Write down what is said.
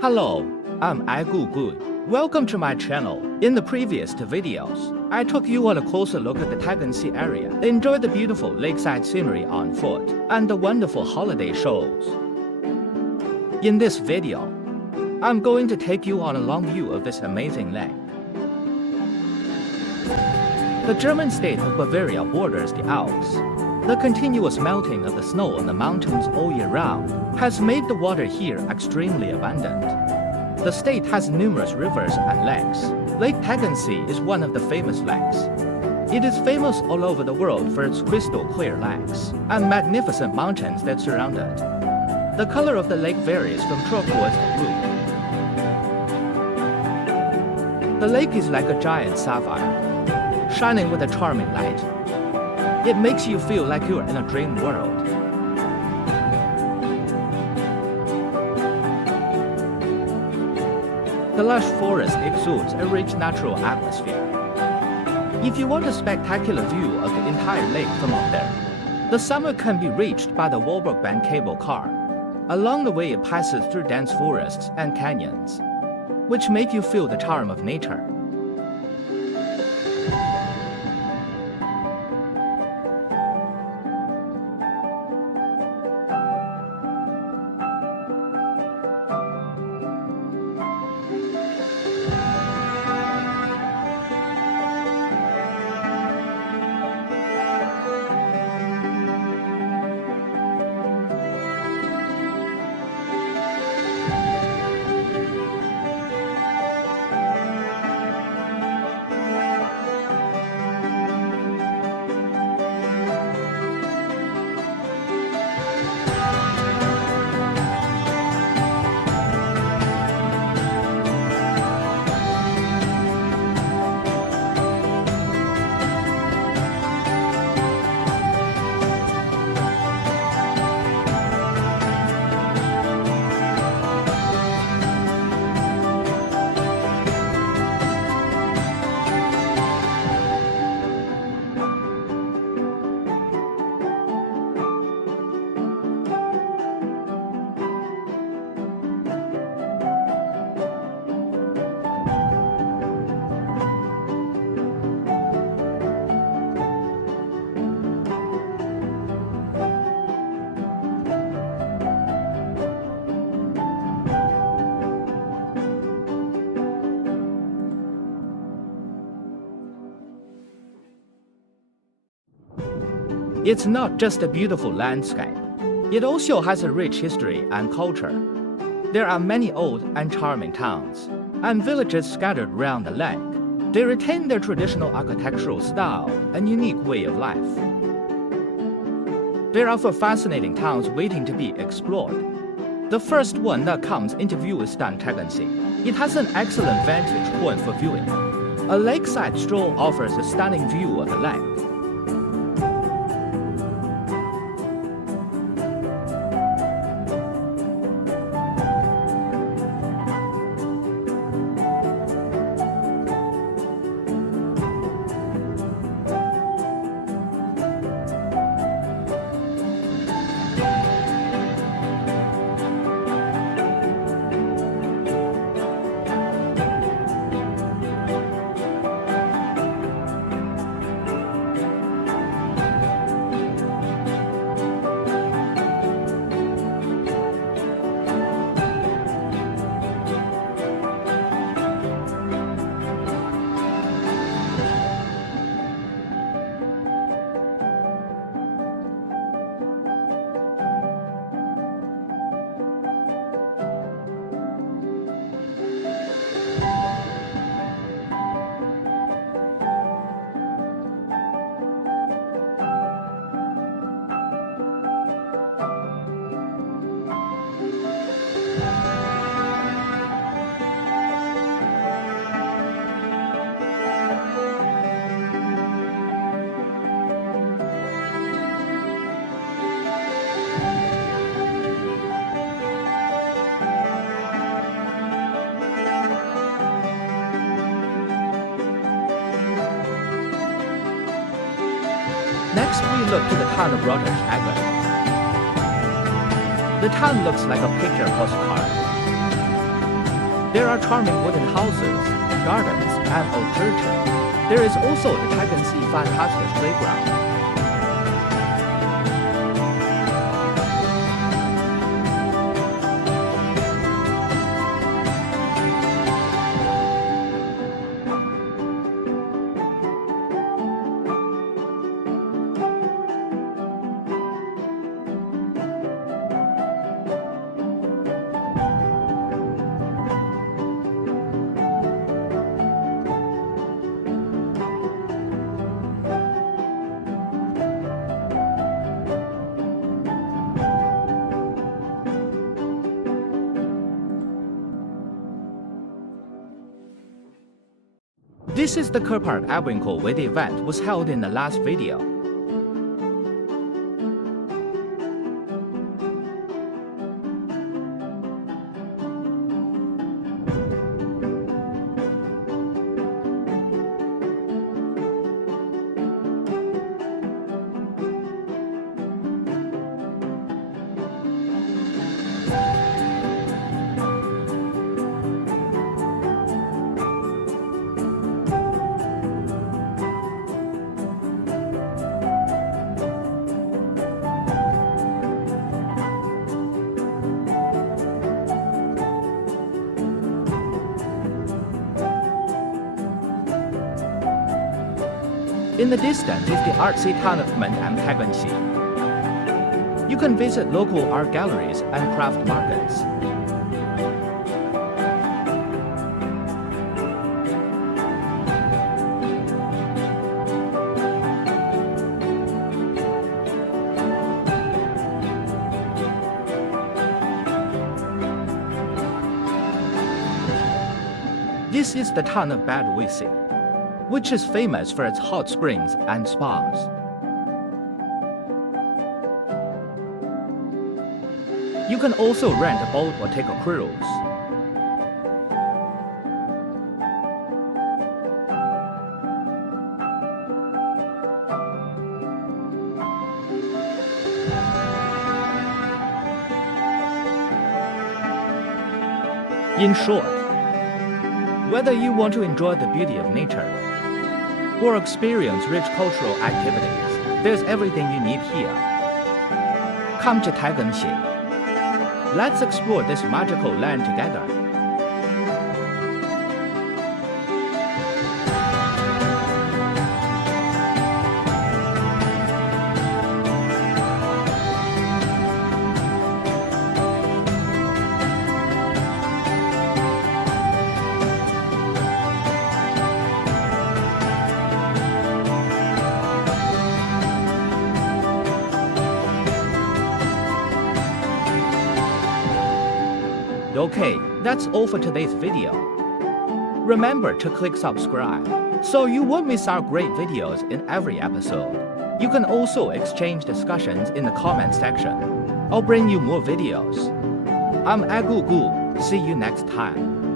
Hello, I'm Good. Welcome to my channel. In the previous videos, I took you on a closer look at the Tegernseer area, enjoy the beautiful lakeside scenery on foot, and the wonderful holiday shows. In this video, I'm going to take you on a long view of this amazing lake. The German state of Bavaria borders the Alps. The continuous melting of the snow on the mountains all year round has made the water here extremely abundant. The state has numerous rivers and lakes. Lake Tegernseer is one of the famous lakes. It is famous all over the world for its crystal clear lakes and magnificent mountains that surround it. The color of the lake varies from turquoise to blue. The lake is like a giant sapphire, shining with a charming light. It makes you feel like you're in a dream world. The lush forest exudes a rich natural atmosphere. If you want a spectacular view of the entire lake from up there, the summit can be reached by the Wallbergbahn cable car. Along the way it passes through dense forests and canyons, which make you feel the charm of nature. It's not just a beautiful landscape. It also has a rich history and culture. There are many old and charming towns and villages scattered around the lake. They retain their traditional architectural style and unique way of life. There are four fascinating towns waiting to be explored. The first one that comes into view is Tegernseer. It has an excellent vantage point for viewing. A lakeside stroll offers a stunning view of the lake. Next, we look to the town of Rotterdam. The town looks like a picture postcard. There are charming wooden houses, gardens, and old churches. There is also the Tegernseer fantastic playground. This is the Kurpark Abwinkel where the event was held in the last video. In the distance is the artsy town of Gmund and Tegernseer. You can visit local art galleries and craft markets. This is the town of Bad Wiessing, which is famous for its hot springs and spas. You can also rent a boat or take a cruise. In short, whether you want to enjoy the beauty of nature or experience rich cultural activities, there's everything you need here. Come to Tegernseer. Let's explore this magical land together. Okay, that's all for today's video. Remember to click subscribe so you won't miss our great videos in every episode. You can also exchange discussions in the comment section. I'll bring you more videos. I'm Agugu. See you next time.